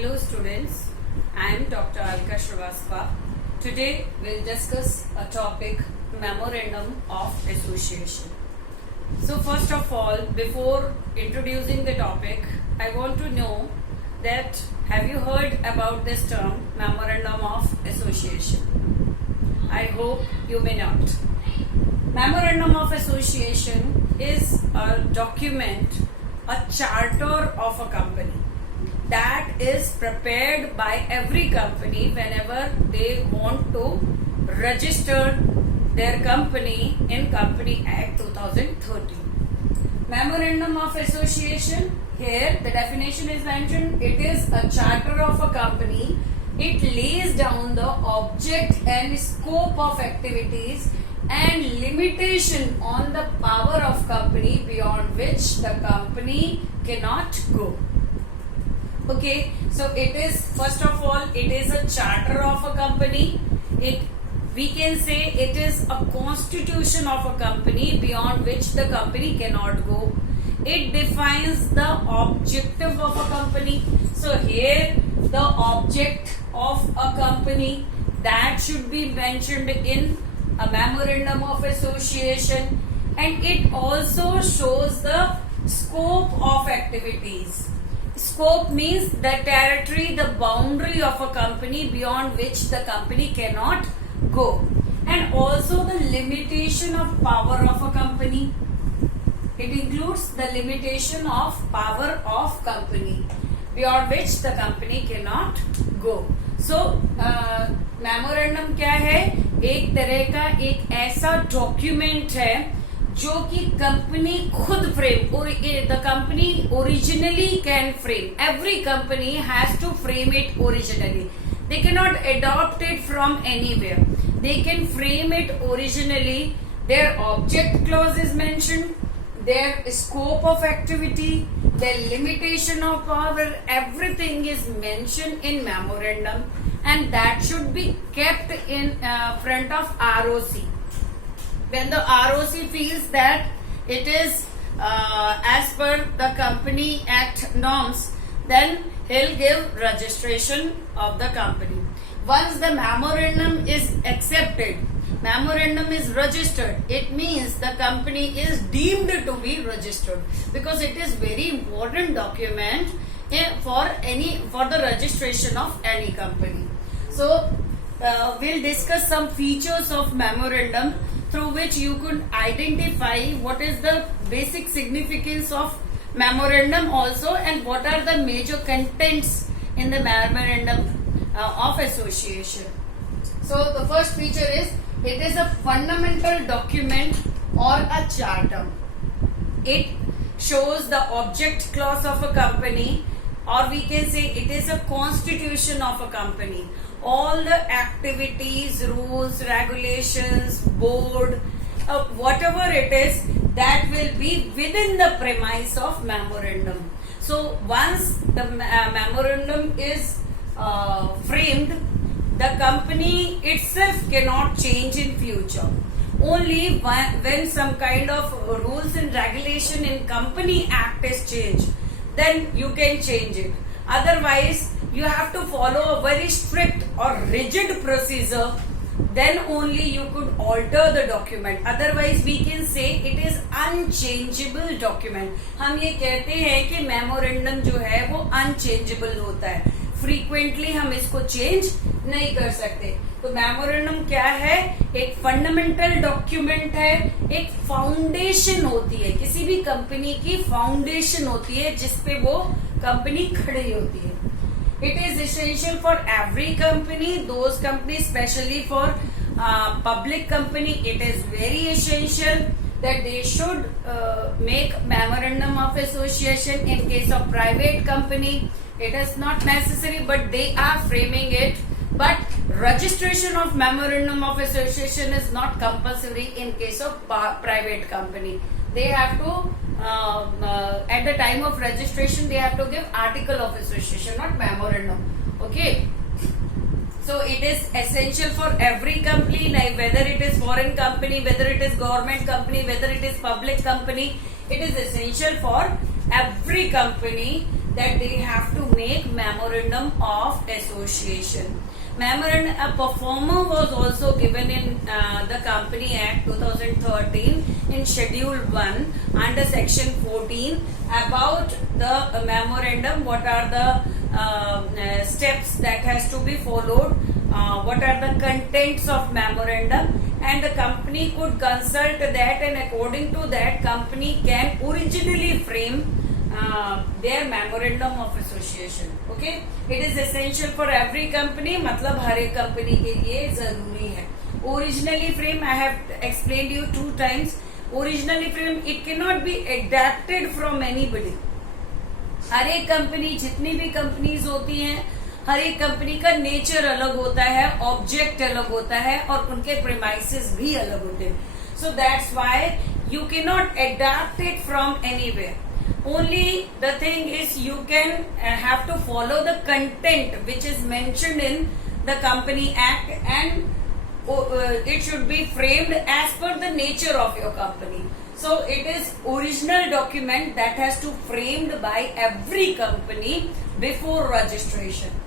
Hello students, I am Dr. Alka Shrivastava. Today we'll discuss a topic, Memorandum of Association. So first of all, before introducing the topic, I want to know that have you heard about this term, Memorandum of Association? I hope you may not. Memorandum of Association is a document, a charter of a company that is prepared by every company whenever they want to register their company in Company Act 2013. Memorandum of Association, here the definition is mentioned, it is a charter of a company. It lays down the object and scope of activities and limitation on the power of company beyond which the company cannot go. Okay, so it is, first of all, it is a charter of a company. We can say it is a constitution of a company beyond which the company cannot go. It defines the objective of a company. So here the object of a company that should be mentioned in a memorandum of association, and it also shows the scope of activities. Scope means the territory, the boundary of a company beyond which the company cannot go, and also the limitation of power of a company. It includes the limitation of power of company beyond which the company cannot go. So memorandum क्या है? एक तरह का एक ऐसा document है जो कि कंपनी खुद frame, the company originally can frame. Every company has to frame it originally. They can not adopt it from anywhere. They can frame it originally. Their object clause is mentioned, their scope of activity, their limitation of power, everything is mentioned in memorandum, and that should be kept in front of ROC. When the ROC feels that it is as per the Company Act norms, then he'll give registration of the company. Once the memorandum is accepted, memorandum is registered, it means the company is deemed to be registered, because it is very important document for the registration of any company. So we'll discuss some features of memorandum through which you could identify what is the basic significance of memorandum also, and what are the major contents in the memorandum of association. So the first feature is it is a fundamental document or a charter. It shows the object clause of a company, or we can say it is a constitution of a company. All the activities, rules, regulations, board, whatever it is, that will be within the premise of memorandum. So once the memorandum is framed, the company itself cannot change in future. Only when some kind of rules and regulation in Company Act is changed, then you can change it. Otherwise, you have to follow a very strict or rigid procedure. Then only you could alter the document. Otherwise, we can say it is unchangeable document. हम ये कहते हैं कि memorandum जो है वो unchangeable होता है. फ्रीक्वेंटली हम इसको चेंज नहीं कर सकते. तो मेमोरेंडम क्या है? एक फंडामेंटल डॉक्यूमेंट है, एक फाउंडेशन होती है, किसी भी कंपनी की फाउंडेशन होती है जिसपे वो कंपनी खड़ी होती है. It is essential for every company, those company specially for public company. It is very essential that they should make memorandum of association. In case of private company, it is not necessary, but they are framing it. But registration of memorandum of association is not compulsory in case of private company. They have to at the time of registration they have to give article of association, not memorandum. Okay. So it is essential for every company, like whether it is foreign company, whether it is government company, whether it is public company, it is essential for every company that they have to make memorandum of association. Memorandum, a performer was also given in the Company Act 2013 in Schedule 1 under Section 14 about the memorandum, what are the steps that has to be followed, what are the contents of memorandum, and the company could consult that, and according to that company can originally frame their memorandum of association. Okay, it is essential for every company, मतलब हर एक company के लिए जरूरी है. Originally frame, I have explained you 2 times. Originally frame, it cannot be adapted from anybody. हर एक company, जितनी भी companies होती हैं, हर एक कंपनी का नेचर अलग होता है, ऑब्जेक्ट अलग होता है, और उनके प्रेमाइसेस भी अलग होते हैं. So that's why you can not adapt it from anywhere. Only the thing is you can have to follow the content which is mentioned in the Company Act, and it should be framed as per the nature of your company. So it is original document that has to framed by every company before registration.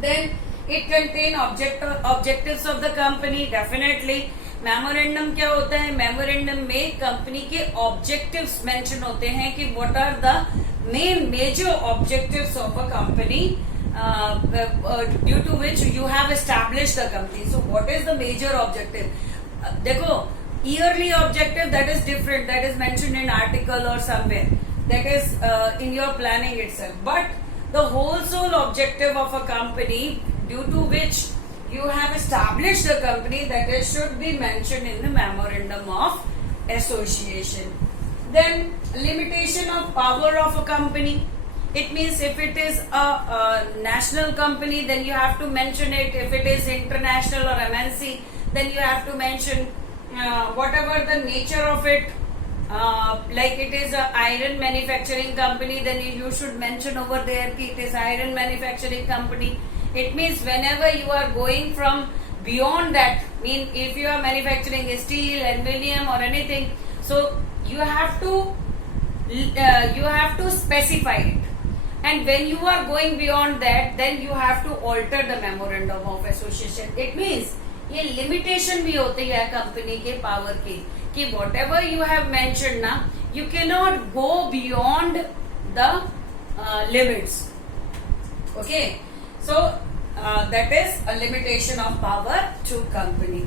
Then it contain objectives of the company. Definitely memorandum क्या होता है? Memorandum में company के objectives mention होते हैं कि what are the main major objectives of a company due to which you have established the company. So what is the major objective? देखो, yearly objective that is different, that is mentioned in article और somewhere, that is in your planning itself. But the whole sole objective of a company due to which you have established the company, that is should be mentioned in the memorandum of association. Then limitation of power of a company. It means if it is a national company, then you have to mention it. If it is international or MNC, then you have to mention whatever the nature of it. Like it is a iron manufacturing company, then you should mention over there that it is iron manufacturing company. It means whenever you are going from beyond that, mean if you are manufacturing steel, aluminum or anything, so you have to specify it. And when you are going beyond that, then you have to alter the memorandum of association. It means ये limitation भी होती है company के power की, कि whatever you have mentioned ना, you cannot go beyond the limits. Okay. So that is a limitation of power to company.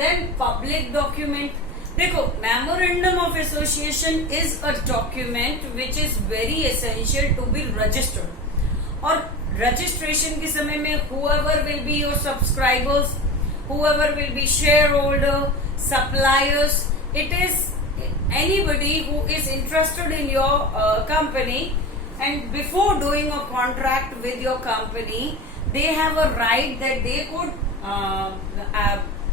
Then public document. देखो, memorandum of association is a document which is very essential to be registered. और registration के समय में whoever will be your subscribers, whoever will be shareholder, suppliers, it is anybody who is interested in your company. And before doing a contract with your company, they have a right that they could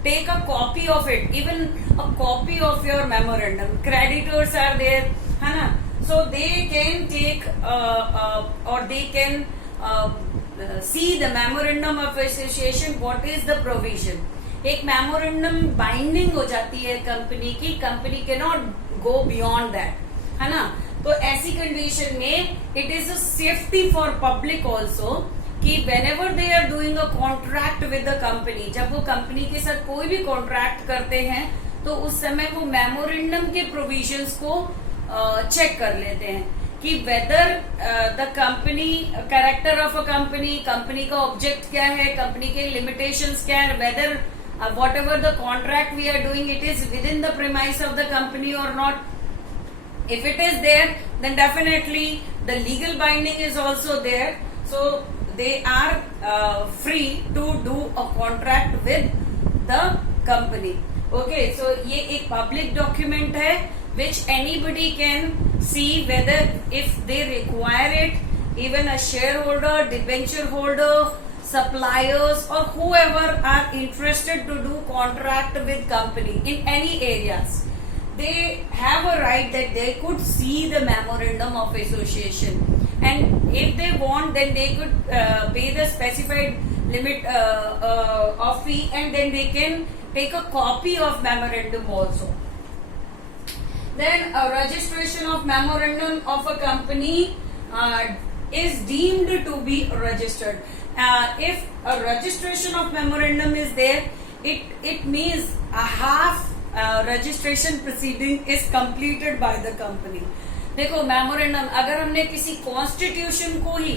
take a copy of it, even a copy of your memorandum. Creditors are there, है ना? So they can take or they can see the memorandum of association. What is the provision? एक memorandum binding हो जाती है company की. Company cannot go beyond that, है ना? तो ऐसी कंडीशन में it is a safety for public also कि whenever they are doing a contract with the company, जब वो कंपनी के साथ कोई भी कॉन्ट्रैक्ट करते हैं तो उस समय वो मेमोरेंडम के प्रोविजंस को चेक कर लेते हैं कि whether the company, character of a company, company का ऑब्जेक्ट क्या है, कंपनी के लिमिटेशंस क्या है, weather whatever the contract we are doing, it is within the premise of the company or not. If it is there, then definitely the legal binding is also there. So they are free to do a contract with the company. Okay, so ये एक public document है which anybody can see whether if they require it, even a shareholder, debenture holder, suppliers or whoever are interested to do contract with company in any areas. They have a right that they could see the memorandum of association, and if they want, then they could pay the specified limit of fee, and then they can take a copy of memorandum also. Then a registration of memorandum of a company is deemed to be registered. If a registration of memorandum is there, it means a half registration proceeding is completed by the company. देखो memorandum, अगर हमने किसी constitution को ही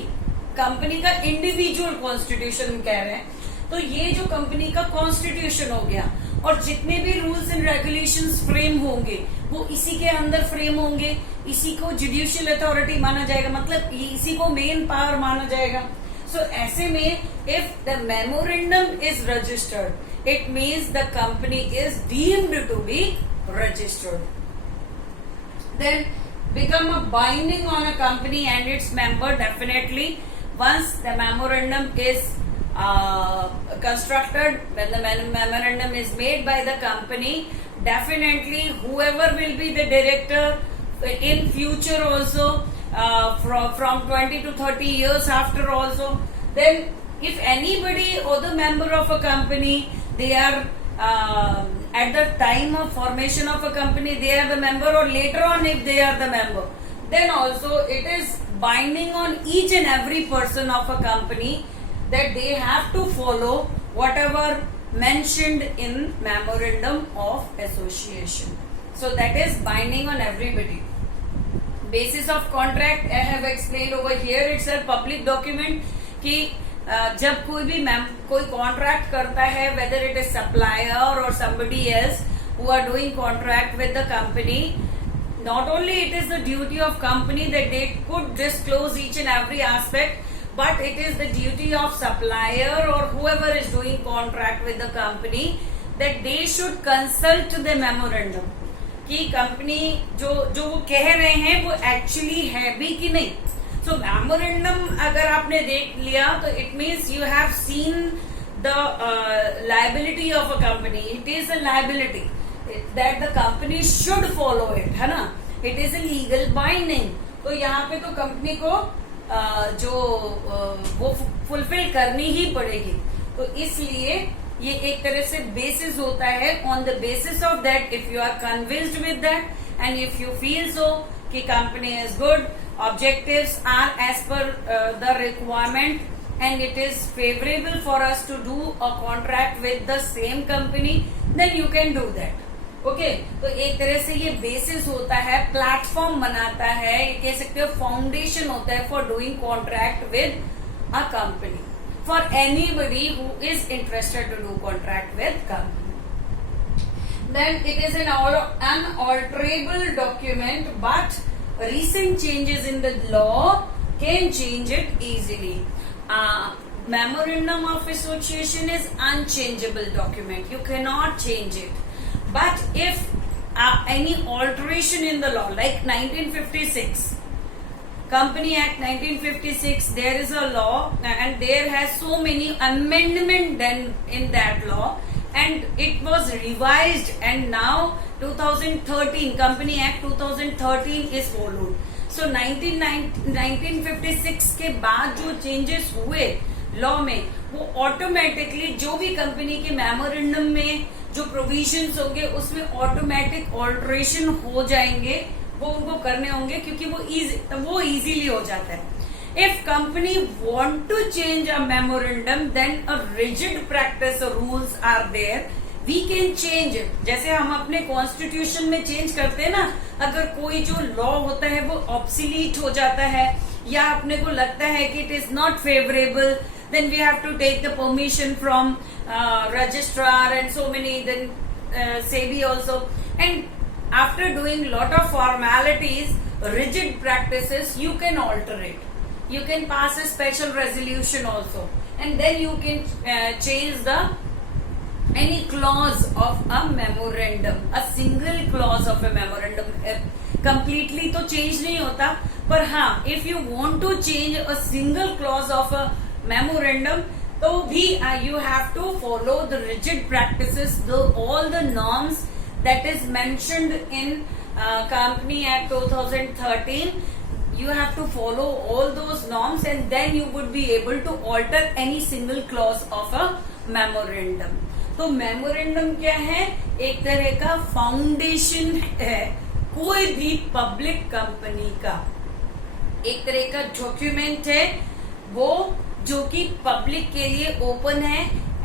company का individual constitution कह रहे हैं, तो ये जो कंपनी का कॉन्स्टिट्यूशन हो गया और जितने भी रूल्स एंड रेगुलेशंस फ्रेम होंगे वो इसी के अंदर फ्रेम होंगे, इसी को जुडिशियल अथॉरिटी माना जाएगा, मतलब इसी को मेन पावर माना जाएगा. सो ऐसे में if the memorandum is registered, it means the company is deemed to be registered. Then become a binding on a company and its member definitely once the memorandum is constructed, when the memorandum is made by the company, definitely whoever will be the director in future also, from 20 to 30 years after also, then if anybody or the member of a company, they are at the time of formation of a company they are the member, or later on if they are the member, then also it is binding on each and every person of a company that they have to follow whatever mentioned in memorandum of association. So that is binding on everybody. Basis of contract I have explained over here. It's a public document कि जब कोई contract करता है, whether it is supplier or somebody else who are doing contract with the company, not only it is the duty of company that they could disclose each and every aspect, but it is the duty of supplier or whoever is doing contract with the company that they should consult the memorandum कि company जो वो कह रहे हैं वो actually है भी कि नहीं. So memorandum अगर आपने देख लिया तो it means you have seen the liability of a company. It is a liability that the company should follow it, है ना. It is a legal binding. तो यहाँ पे तो कंपनी को वो फुलफिल करनी ही पड़ेगी. तो इसलिए ये एक तरह से बेसिस होता है. On the basis of that, if you are convinced with that and if you feel so कि company is good, objectives are as per the requirement, and it is favorable for us to do a contract with the same company, then you can do that. Okay, तो एक तरह से ये basis होता है, platform बनाता है, ये कह सकते हो फाउंडेशन होता है for doing contract with a company, for anybody who is interested to do contract with company. Then it is an unalterable document, but recent changes in the law can change it easily. Memorandum of association is unchangeable document. You cannot change it. But if any alteration in the law, like 1956, Company Act 1956, there is a law and there has so many amendments done in that law, and it was revised, and now 2013 Company Act 2013 is followed. So 1956 के बाद जो changes हुए law में, वो automatically जो भी company के memorandum में जो प्रोविजंस होंगे उसमें ऑटोमेटिक ऑल्टरेशन हो जाएंगे, वो उनको करने होंगे क्योंकि वो इजीली हो जाता है. If company want to change a memorandum, then a rigid practice rules are there. We can change it. जैसे हम अपने कॉन्स्टिट्यूशन में चेंज करते हैं ना, अगर कोई जो लॉ होता है वो ऑब्सोलीट हो जाता है या अपने को लगता है कि it is not favourable, then we have to take the permission from registrar and so many, then SEBI also. And after doing lot of formalities, rigid practices, you can alter it. You can pass a special resolution also, and then you can change any clause of a memorandum. A single clause of a memorandum completely तो change नहीं होता, पर हाँ, if you want to change a single clause of a memorandum, तो भी you have to follow the rigid practices, all the norms that is mentioned in Company Act 2013. You have to follow all those norms, and then you would be able to alter any single clause of a memorandum. तो memorandum क्या है? एक तरह का foundation है कोई भी public company का. एक तरह का डॉक्यूमेंट है वो जो कि पब्लिक के लिए ओपन है.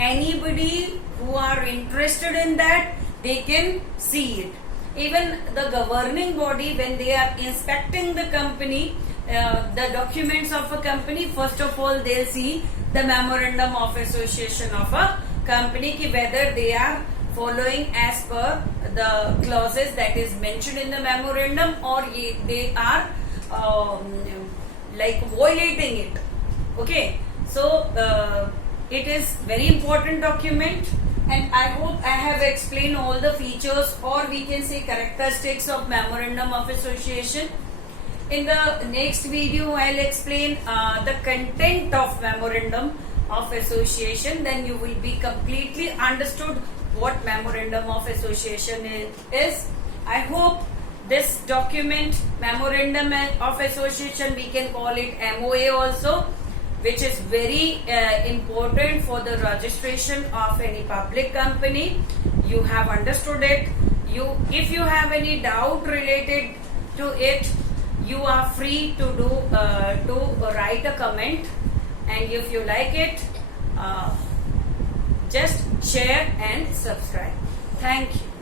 Anybody who are interested in that they can see it. Even the governing body, when they are inspecting the company, the documents of a company, first of all they'll see the memorandum of association of a company, ki whether they are following as per the clauses that is mentioned in the memorandum, or they are like violating it. Okay, so it is very important document. And I hope I have explained all the features, or we can say characteristics of Memorandum of Association. In the next video, I'll explain the content of Memorandum of Association. Then you will be completely understood what Memorandum of Association is. I hope this document, Memorandum of Association, we can call it MOA also, which is very important for the registration of any public company. You have understood it. If you have any doubt related to it, you are free to write a comment, and if you like it, just share and subscribe. Thank you.